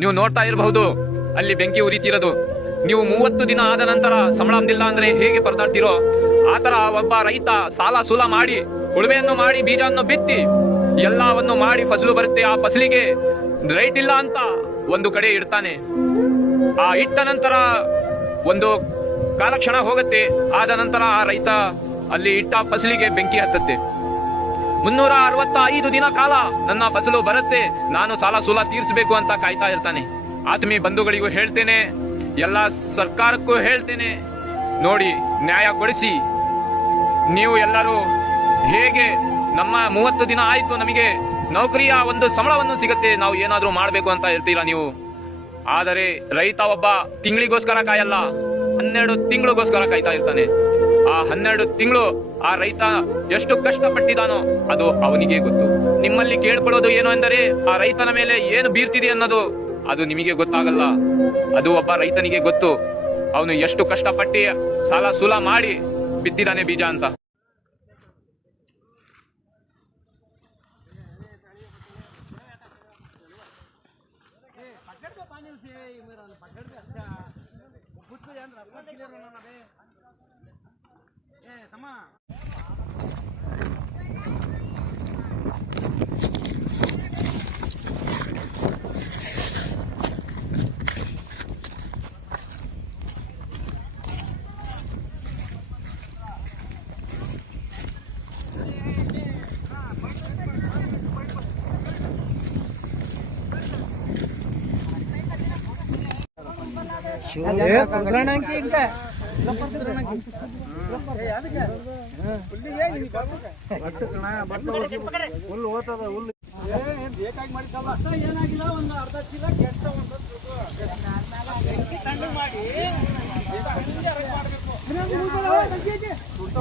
ನೀವು ನೋಡ್ತಾ ಇರಬಹುದು, ಅಲ್ಲಿ ಬೆಂಕಿ ಉರಿತಿರೋದು. ನೀವು 30 ದಿನ ಆದ ನಂತರ ಸಂಬಳ ಅಂದಿಲ್ಲ ಅಂದ್ರೆ ಹೇಗೆ ಪರದಾಡ್ತಿರೋ ಆತರ ಒಬ್ಬ ರೈತ ಸಾಲ ಸೂಲ ಮಾಡಿ ಉಳುಮೆಯನ್ನು ಮಾಡಿ ಬೀಜವನ್ನು ಬಿತ್ತಿ ಎಲ್ಲವನ್ನು ಮಾಡಿ ಫಸಲು ಬರುತ್ತೆ. ಆ ಫಸಲಿಗೆ ರೈಟ್ ಇಲ್ಲ ಅಂತ ಒಂದು ಕಡೆ ಇಡ್ತಾನೆ. ಆ ಇಟ್ಟ ನಂತರ ಒಂದು ಕಾಲಕ್ಷಣ ಹೋಗುತ್ತೆ. ಆದ ನಂತರ ಆ ರೈತ ಅಲ್ಲಿ ಇಟ್ಟ ಫಸಲಿಗೆ ಬೆಂಕಿ ಹತ್ತತ್ತೆ. 365 ದಿನ ಕಾಲ ನನ್ನ ಫಸಲು ಬರುತ್ತೆ, ನಾನು ಸಾಲ ಸೂಲ ತೀರಿಸಬೇಕು ಅಂತ ಕಾಯ್ತಾ ಇರ್ತಾನೆ. ಆತ್ಮೀಯ ಬಂಧುಗಳಿಗೂ ಹೇಳ್ತೇನೆ, ಎಲ್ಲ ಸರ್ಕಾರಕ್ಕೂ ಹೇಳ್ತೇನೆ, ನೋಡಿ ನ್ಯಾಯ ಕೊಡಿಸಿ. ನೀವು ಎಲ್ಲರೂ ಹೇಗೆ ನಮ್ಮ 30 ದಿನ ಆಯ್ತು, ನಮಗೆ ನೌಕರಿಯ ಒಂದು ಸಂಬಳವನ್ನು ಸಿಗುತ್ತೆ, ನಾವು ಏನಾದ್ರೂ ಮಾಡ್ಬೇಕು ಅಂತ ಹೇಳ್ತೀರಾ ನೀವು. ಆದರೆ ರೈತ ಒಬ್ಬ ತಿಂಗಳಿಗೋಸ್ಕರ ಕಾಯಲ್ಲ, 12 ತಿಂಗಳಿಗೋಸ್ಕರ ಕಾಯ್ತಾ ಇರ್ತಾನೆ. ಆ 12 ತಿಂಗಳು ಆ ರೈತ ಎಷ್ಟು ಕಷ್ಟಪಟ್ಟಿದ್ದಾನೋ ಅದು ಅವನಿಗೆ ಗೊತ್ತು. ನಿಮ್ಮಲ್ಲಿ ಕೇಳ್ಕೊಳ್ಳೋದು ಏನು ಎಂದರೆ ಆ ರೈತನ ಮೇಲೆ ಏನು ಬೀರ್ತಿದೆ ಅನ್ನೋದು ಅದು ನಿಮಗೆ ಗೊತ್ತಾಗಲ್ಲ. ಅದು ಒಬ್ಬ ರೈತನಿಗೆ ಗೊತ್ತು, ಅವನು ಎಷ್ಟು ಕಷ್ಟಪಟ್ಟು ಸಾಲ ಸೂಲ ಮಾಡಿ ಬಿತ್ತಿದ್ದಾನೆ ಬೀಜ ಅಂತ.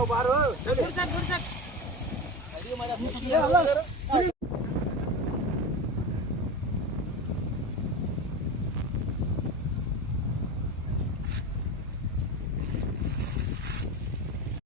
ಬಾರು